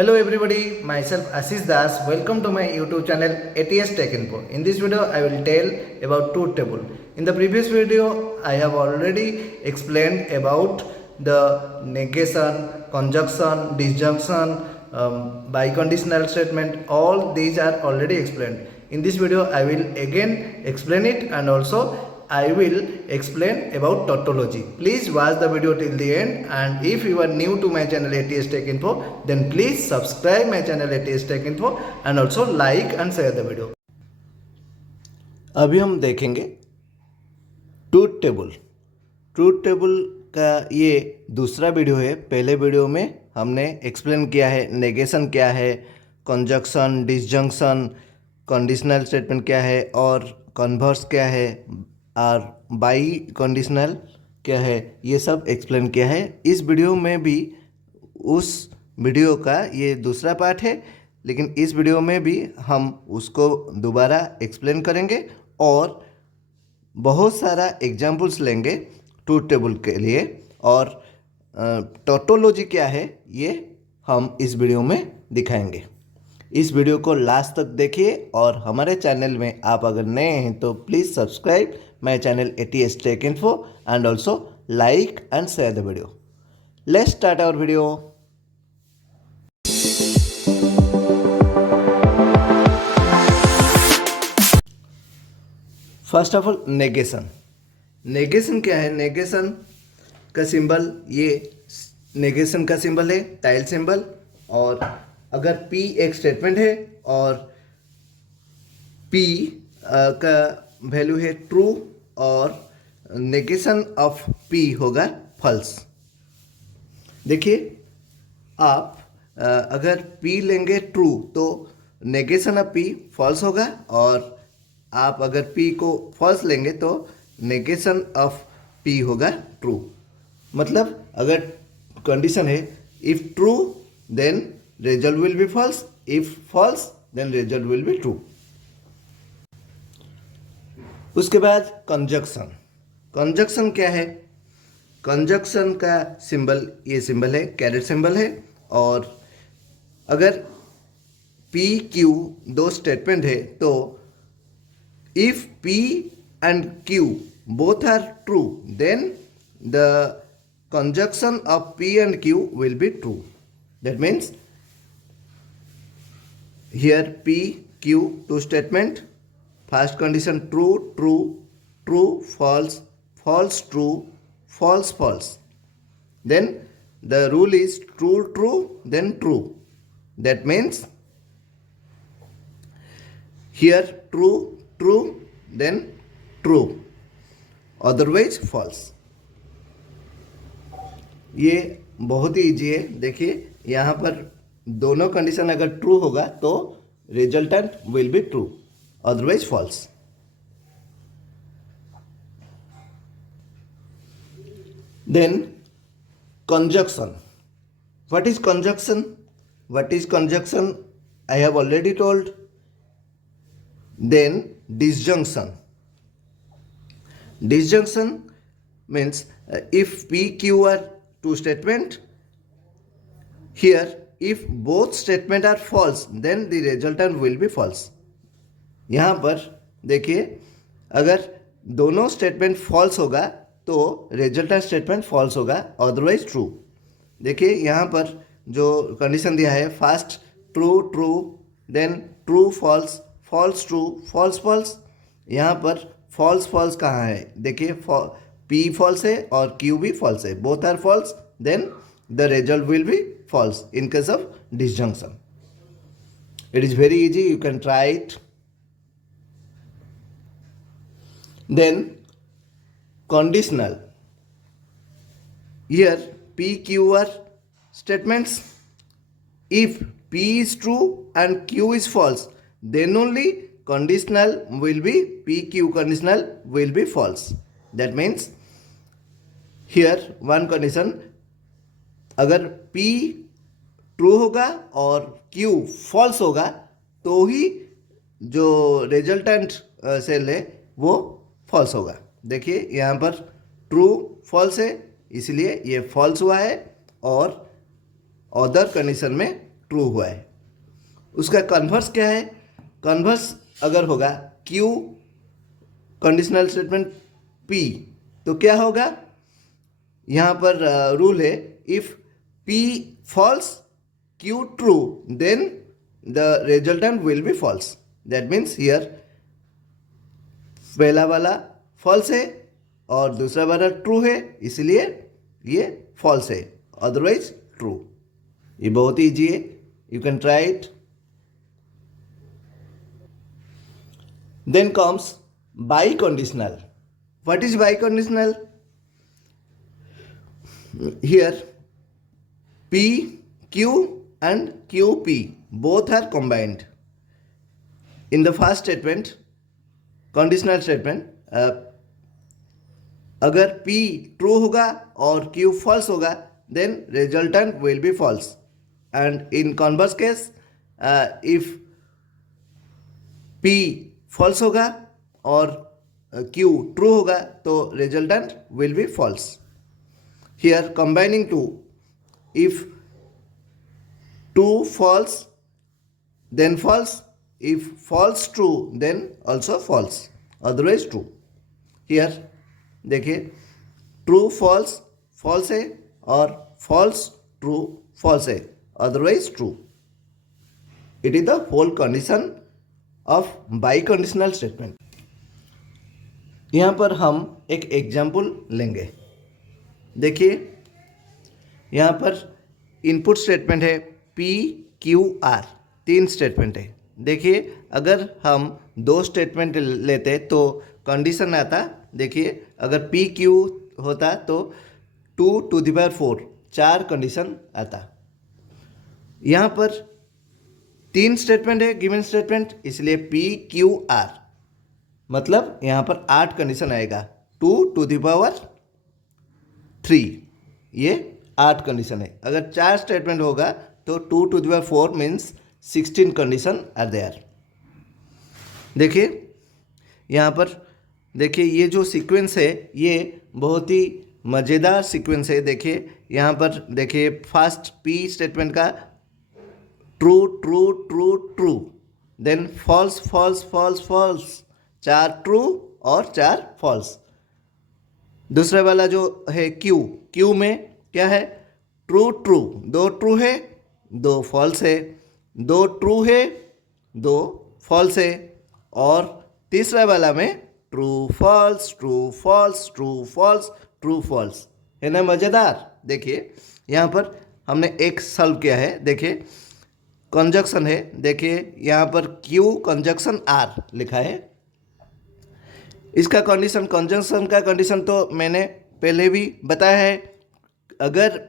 Hello everybody, myself Ashish Das. Welcome to my YouTube channel ATS Tech Info. In this video, I will tell about truth table. In the previous video, I have already explained about the negation, conjunction, disjunction, biconditional statement. All these are already explained. In this video, I will again explain it, and also I will explain about tautology. Please watch the video till the end, and if you are new to my channel ATS Tech Info, then please subscribe my channel ATS Tech Info and also like and share the video. अभी हम देखेंगे truth table. Truth table का ये दूसरा video है। पहले video में हमने एक्सप्लेन किया है नेगेशन क्या है, कंजक्शन, डिसजंक्शन, कंडीशनल स्टेटमेंट क्या है और कन्वर्स क्या है और बाई कंडीशनल क्या है, ये सब एक्सप्लेन किया है। इस वीडियो में भी उस वीडियो का ये दूसरा पार्ट है, लेकिन इस वीडियो में भी हम उसको दोबारा एक्सप्लेन करेंगे और बहुत सारा एग्जाम्पल्स लेंगे ट्रूथ टेबल के लिए। और टोटोलॉजी क्या है ये हम इस वीडियो में दिखाएंगे। इस वीडियो को लास्ट तक देखिए और हमारे चैनल में आप अगर नए हैं तो please subscribe my channel ATS Tech Info and also like and share the video. Let's start our video. First of all negation. Negation क्या है? नेगेशन का सिंबल, ये नेगेशन का सिंबल है टाइल सिंबल। और अगर P एक स्टेटमेंट है और P का वैल्यू है ट्रू और नेगेशन ऑफ P होगा फॉल्स। देखिए, आप अगर P लेंगे ट्रू तो नेगेशन ऑफ P फॉल्स होगा, और आप अगर P को फॉल्स लेंगे तो नेगेशन ऑफ P होगा ट्रू। मतलब अगर कंडीशन है if true then result will be false, if false then result will be true. उसके बाद कंजक्शन। कंजक्शन क्या है? कंजक्शन का सिंबल, ये सिंबल है कैरेट सिंबल है। और अगर P Q दो स्टेटमेंट है तो if P and Q both are true then the conjunction of P and Q will be true. That means here P Q two statement, first condition true true, true false, false true, false false. Then the rule is true true then true. That means here true true then true, otherwise false. ये बहुत ही easy है। देखिए, यहाँ पर दोनों condition अगर true होगा तो resultant will be true, otherwise false. Then conjunction. What is conjunction? What is conjunction I have already told. Then disjunction. Disjunction means if P Q are two statement, here if both statement are false then the resultant will be false. यहाँ पर देखिए, अगर दोनों statement false होगा तो resultant statement false होगा, otherwise true. देखिए, यहाँ पर जो कंडीशन दिया है, first true true then true false, false true, false false. यहाँ पर फॉल्स फॉल्स कहाँ है? देखिए, P फॉल्स है और Q भी फॉल्स है, both are false, then the result will be false in case of disjunction. It is very easy, you can try it. Then conditional. Here P Q are statements. If P is true and Q is false, then only conditional will be PQ conditional will be false. That means here one condition, अगर P true होगा और Q false होगा तो ही जो resultant cell है वो false होगा। देखिए, यहाँ पर true false है, इसलिए ये false हुआ है, और अदर कंडीशन में ट्रू हुआ है। उसका कन्वर्स क्या है? कन्वर्स अगर होगा क्यू कंडीशनल स्टेटमेंट पी, तो क्या होगा? यहाँ पर रूल है, if P false Q true then the resultant will be false. That means here पहला वाला फॉल्स है और दूसरा वाला ट्रू है, इसलिए ये फॉल्स है, अदरवाइज ट्रू। ये बहुत ईजी है, you can try it. Then comes biconditional. What is biconditional? Here P, Q and QP both are combined. In the first statement, conditional statement, अगर P true होगा और Q false होगा, then resultant will be false. And in converse case, if P false होगा और Q true होगा तो resultant will be false. Here combining two, if true false then false, if false true then also false, otherwise true. Here देखिए true false false है और false true false है, otherwise true. It is the whole condition of biconditional statement. यहाँ पर हम एक example लेंगे। देखिए यहाँ पर इनपुट स्टेटमेंट है पी क्यू आर, 3 स्टेटमेंट है। देखिए अगर हम 2 स्टेटमेंट लेते तो कंडीशन आता, देखिए अगर पी क्यू होता तो 2 to the power 4, 4 कंडीशन आता। यहाँ पर 3 स्टेटमेंट है गिवन स्टेटमेंट, इसलिए पी क्यू आर मतलब यहाँ पर 8 कंडीशन आएगा, 2 to the power 3, ये 8 कंडीशन है। अगर 4 स्टेटमेंट होगा तो 2 to the power 4 मीन्स 16 कंडीशन आर देयर। देखिए यहाँ पर देखिए ये जो सीक्वेंस है ये बहुत ही मज़ेदार सीक्वेंस है। देखिए यहाँ पर देखिए फर्स्ट पी स्टेटमेंट का true true true true, then false false false false, 4 true और 4 फॉल्स। दूसरा वाला जो है क्यू, क्यू में क्या है? ट्रू ट्रू, 2 ट्रू है 2 फॉल्स है, 2 ट्रू है 2 फॉल्स है, और तीसरा वाला में true false true false true false true false. है ना मज़ेदार? देखिए यहाँ पर हमने एक सॉल्व किया है। देखिए कंजक्शन है, देखिए यहाँ पर क्यू कंजक्शन आर लिखा है। इसका कंडीशन, कंजंक्शन का कंडीशन तो मैंने पहले भी बताया है, अगर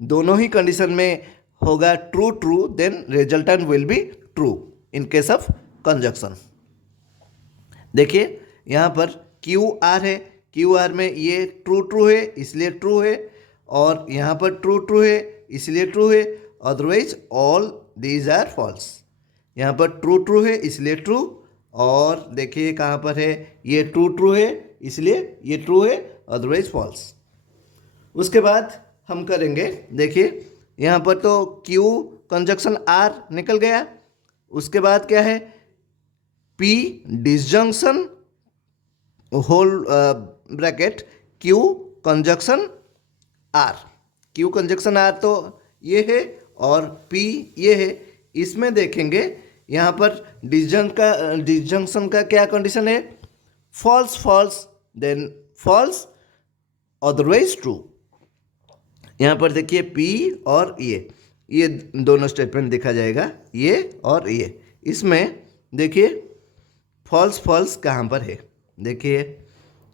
दोनों ही कंडीशन में होगा true true then resultant will be true in case of conjunction. देखिए यहाँ पर क्यू आर है, क्यू आर में ये ट्रू ट्रू है इसलिए ट्रू है, और यहाँ पर ट्रू ट्रू है इसलिए ट्रू है, otherwise all these are false. यहाँ पर ट्रू ट्रू है इसलिए ट्रू, और देखिए कहाँ पर है, ये ट्रू ट्रू है इसलिए ये ट्रू है, अदरवाइज फॉल्स। उसके बाद हम करेंगे, देखिए यहाँ पर तो क्यू कंजक्शन आर निकल गया। उसके बाद क्या है? P disjunction whole bracket Q conjunction R, Q conjunction R तो ये है और पी ये है। इसमें देखेंगे यहाँ पर डिसजंक्शन का क्या कंडीशन है? False false then false, otherwise true. यहाँ पर देखिए पी और ये दोनों स्टेटमेंट देखा जाएगा, ये और ये। इसमें देखिए फॉल्स फॉल्स कहाँ पर है? देखिए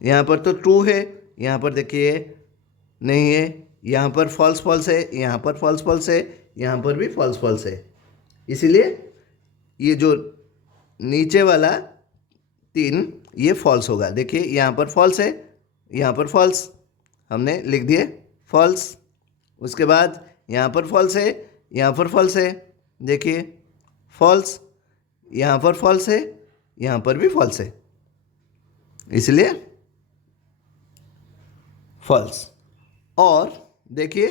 यहाँ पर तो ट्रू है, यहाँ पर देखिए नहीं है, यहाँ पर फॉल्स फॉल्स है, यहाँ पर फॉल्स फॉल्स है, यहाँ पर भी फॉल्स फॉल्स है, इसलिए ये जो नीचे वाला 3 ये फॉल्स होगा। देखिए यहाँ पर फॉल्स है, यहाँ पर फॉल्स हमने लिख दिए फॉल्स। उसके बाद यहाँ पर फॉल्स है, यहाँ पर फॉल्स है, देखिए फॉल्स, यहाँ पर फॉल्स है, यहाँ पर भी फॉल्स है, इसलिए फॉल्स। और देखिए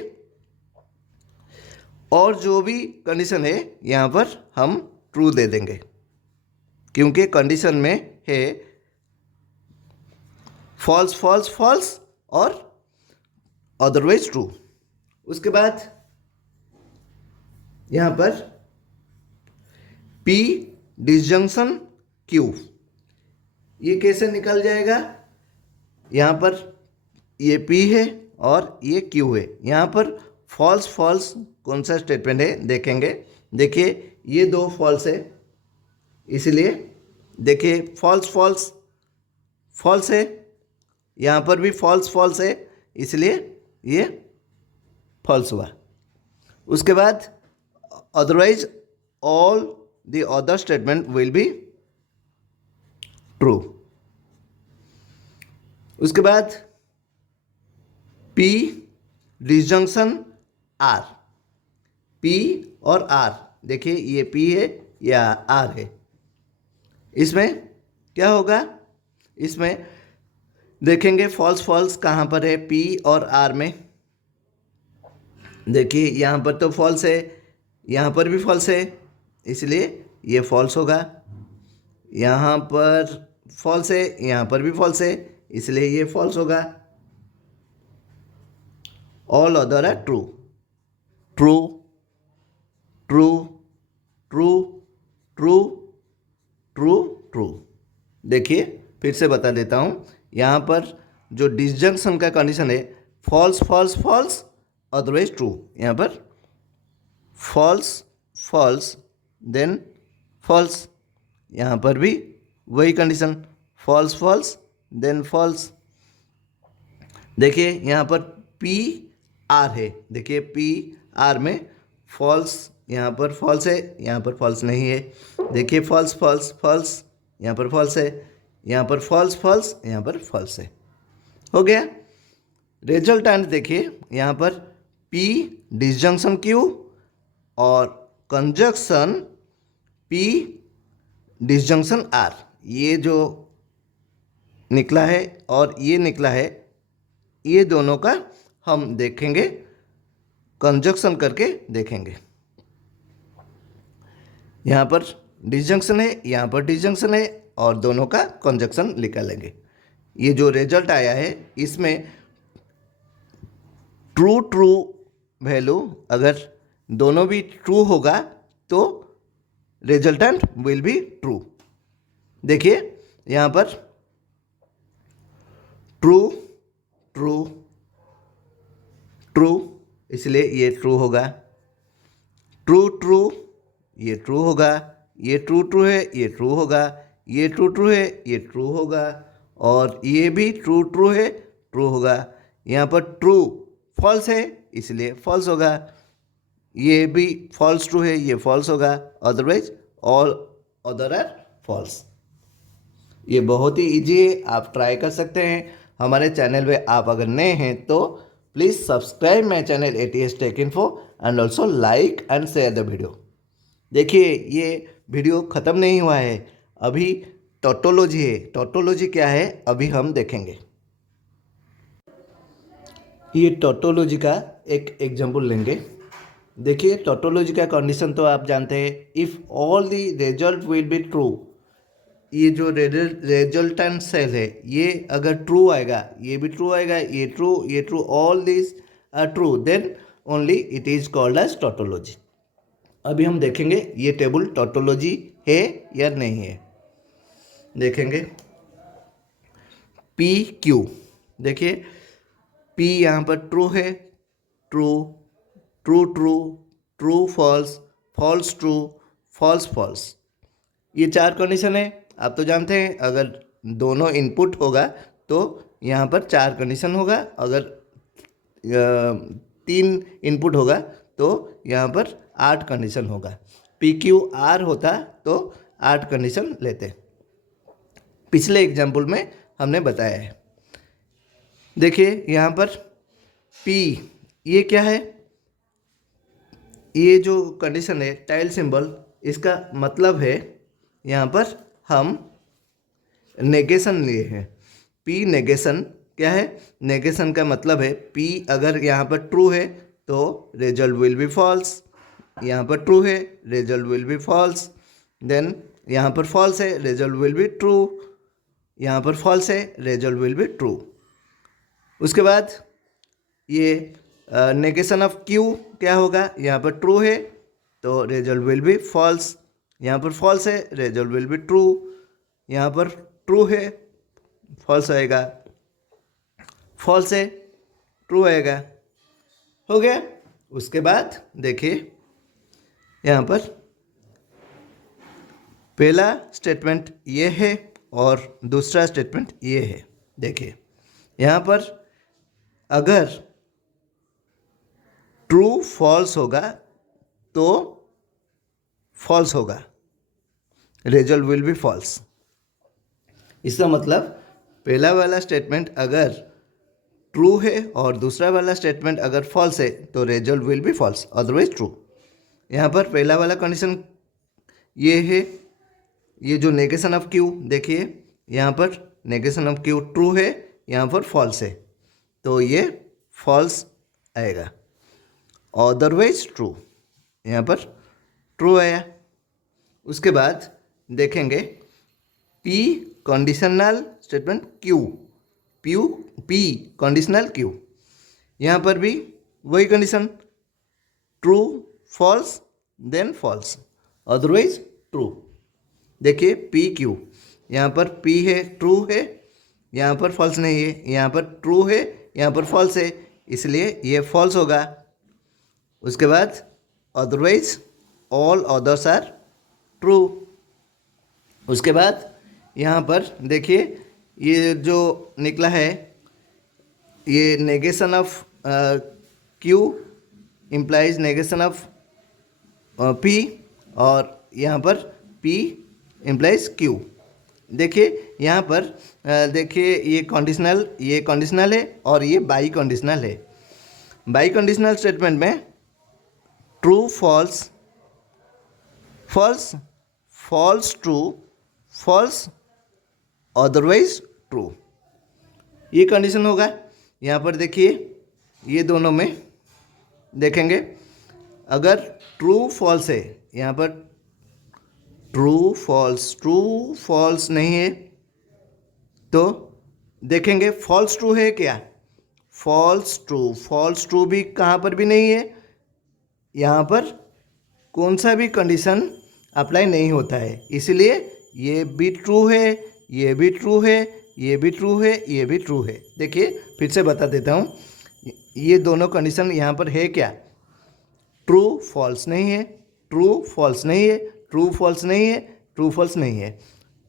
और जो भी कंडीशन है यहाँ पर हम ट्रू दे देंगे, क्योंकि कंडीशन में है फॉल्स फॉल्स फॉल्स और अदरवाइज ट्रू। उसके बाद यहाँ पर P डिसजंक्शन Q, ये कैसे निकल जाएगा? यहाँ पर ये P है और ये Q है। यहाँ पर फॉल्स फॉल्स कौन सा स्टेटमेंट है देखेंगे। देखिए ये दो फॉल्स है, इसलिए देखिए फॉल्स फॉल्स फॉल्स है, यहाँ पर भी फॉल्स फॉल्स है, इसलिए ये फॉल्स हुआ। उसके बाद otherwise all the other statement will be true. उसके बाद P डिसजंक्शन R, P और R, देखिए ये P है या R है। इसमें क्या होगा? इसमें देखेंगे फॉल्स फॉल्स कहाँ पर है, P और R में। देखिए यहाँ पर तो फॉल्स है, यहाँ पर भी फॉल्स है, इसलिए ये फॉल्स होगा। यहाँ पर फॉल्स है, यहाँ पर भी फॉल्स है, इसलिए ये फॉल्स होगा। All other are true. True true true true true true. देखिए फिर से बता देता हूँ, यहाँ पर जो डिसजंक्शन का कंडीशन है false false false otherwise true, यहाँ पर फॉल्स फॉल्स देन फॉल्स, यहाँ पर भी वही condition false false then false. देखिए यहाँ पर P R है, देखिए P R में फॉल्स, यहाँ पर फॉल्स है, यहाँ पर फॉल्स नहीं है। देखिए फॉल्स फॉल्स फॉल्स, यहाँ पर फॉल्स है, यहाँ पर फॉल्स फॉल्स, यहाँ पर फॉल्स है। हो गया रिजल्टेंट। देखिए यहाँ पर P डिसजंक्शन Q और कंजक्शन P डिसजंक्शन R, ये जो निकला है और ये निकला है, ये दोनों का हम देखेंगे, कंजक्शन करके देखेंगे। यहाँ पर डिसजंक्शन है, यहाँ पर डिसजंक्शन है और दोनों का कंजक्शन निकालेंगे। ये जो रिजल्ट आया है इसमें ट्रू ट्रू वैल्यू अगर दोनों भी ट्रू होगा तो रिजल्टेंट विल बी ट्रू। देखिए यहाँ पर ट्रू ट्रू ट्रू, इसलिए ये ट्रू होगा। ट्रू ट्रू, ये ट्रू होगा। ये ट्रू ट्रू है, ये ट्रू होगा। ये ट्रू ट्रू है, ये ट्रू होगा। और ये भी ट्रू ट्रू है, ट्रू होगा। यहाँ पर ट्रू फॉल्स है, इसलिए फॉल्स होगा। ये भी फॉल्स ट्रू है, ये फॉल्स होगा। Otherwise all other are false. ये बहुत ही इजी है, आप ट्राई कर सकते हैं। हमारे चैनल पे आप अगर नए हैं तो please subscribe my channel ATS take info and also like and share the video. देखिए ये वीडियो ख़त्म नहीं हुआ है, अभी टोटोलॉजी है। टोटोलॉजी क्या है अभी हम देखेंगे। ये टोटोलॉजी का एक एग्जांपल लेंगे। देखिए टोटोलॉजी का कंडीशन तो आप जानते हैं, if all the result will be true. ये जो रिजल्टेंट सेल है ये अगर ट्रू आएगा, ये भी ट्रू आएगा, ये true, all this are true, then only it is called as tautology. अभी हम देखेंगे ये टेबल टोटोलॉजी है या नहीं है। देखेंगे P Q, देखिए P यहाँ पर ट्रू है, true true true true false, false true, false false, ये चार कंडीशन है। आप तो जानते हैं अगर दोनों इनपुट होगा तो यहाँ पर चार कंडीशन होगा, अगर 3 इनपुट होगा तो यहाँ पर 8 कंडीशन होगा। PQR होता तो 8 कंडीशन लेते। पिछले एग्जाम्पल में हमने बताया है। देखिए यहाँ पर P, ये क्या है? ये जो कंडीशन है टाइल सिंबल, इसका मतलब है यहाँ पर हम नेगेशन लिए हैं। P नेगेशन क्या है? नेगेशन का मतलब है P अगर यहाँ पर ट्रू है तो रिजल्ट विल बी फॉल्स, यहाँ पर ट्रू है, result will be false. Then यहाँ पर फॉल्स है, रिजल्ट विल बी ट्रू। यहाँ पर फॉल्स है, रिजल्ट विल बी ट्रू। उसके बाद ये नेगेशन ऑफ क्यू क्या होगा, यहाँ पर ट्रू है तो रिजल्ट विल बी फॉल्स। यहाँ पर फॉल्स है, रिजल्ट विल बी ट्रू। यहाँ पर ट्रू है, फॉल्स आएगा, फॉल्स है, ट्रू आएगा। हो गया। उसके बाद देखिए यहाँ पर पहला स्टेटमेंट ये है और दूसरा स्टेटमेंट ये है। देखिए यहाँ पर अगर ट्रू फॉल्स होगा तो फॉल्स होगा, रिजल्ट विल बी फॉल्स। इसका मतलब पहला वाला स्टेटमेंट अगर ट्रू है और दूसरा वाला स्टेटमेंट अगर फॉल्स है तो result will be false, otherwise true. यहाँ पर पहला वाला कंडीशन ये है, ये जो नेगेशन ऑफ क्यू देखिए, यहाँ पर नेगेशन ऑफ क्यू ट्रू है, यहाँ पर फॉल्स है तो ये फॉल्स आएगा, अदरवाइज ट्रू। यहाँ पर ट्रू आया। उसके बाद देखेंगे P conditional statement Q, P conditional Q, यहाँ पर भी वही condition, true false then false, otherwise true. देखिए पी क्यू, यहाँ पर पी है, ट्रू है, यहाँ पर फॉल्स नहीं है, यहाँ पर ट्रू है, यहाँ पर फॉल्स है, इसलिए ये फॉल्स होगा। उसके बाद otherwise all others are true. उसके बाद यहाँ पर देखिए ये जो निकला है, ये negation of Q implies negation of P और यहाँ पर पी इम्प्लाइज क्यू। देखिए यहाँ पर देखिए ये कंडीशनल है और ये बाई कंडीशनल है। बाई कंडीशनल स्टेटमेंट में true false, false false true, false otherwise true, ये कंडीशन होगा। यहाँ पर देखिए ये दोनों में देखेंगे अगर ट्रू फॉल्स है, यहाँ पर ट्रू फॉल्स नहीं है तो देखेंगे फॉल्स ट्रू है क्या, फॉल्स ट्रू भी कहाँ पर भी नहीं है, यहाँ पर कौन सा भी कंडीशन अप्लाई नहीं होता है, इसलिए ये भी ट्रू है, ये भी ट्रू है, ये भी ट्रू है, ये भी ट्रू है। देखिए फिर से बता देता हूँ, ये दोनों कंडीशन यहाँ पर है क्या, ट्रू फॉल्स नहीं है, ट्रू फॉल्स नहीं है, ट्रू फॉल्स नहीं है, ट्रू फॉल्स नहीं है।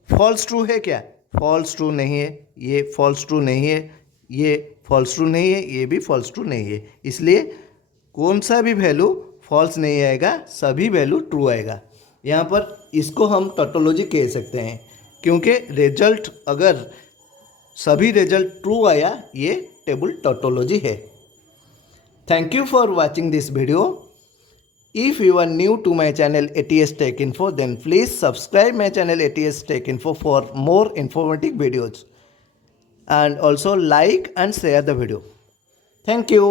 फॉल्स ट्रू है क्या, फॉल्स ट्रू नहीं है, ये फॉल्स ट्रू नहीं है, ये फॉल्स ट्रू नहीं है, ये भी फॉल्स ट्रू नहीं है, इसलिए कौन सा भी वैल्यू फॉल्स नहीं आएगा, सभी वैल्यू ट्रू आएगा। यहाँ पर इसको हम टोटोलॉजी कह सकते हैं, क्योंकि रिजल्ट अगर सभी रिजल्ट ट्रू आया, ये टेबल टोटोलॉजी है। Thank you for watching this video. If you are new to my channel ATS Tech Info, then please subscribe my channel ATS Tech Info for more informative videos, and also like and share the video. Thank you.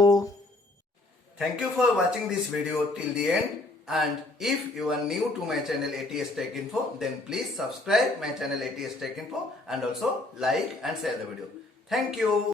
Thank you for watching this video till the end. And if you are new to my channel ATS Tech Info, then please subscribe my channel ATS Tech Info and also like and share the video. Thank you.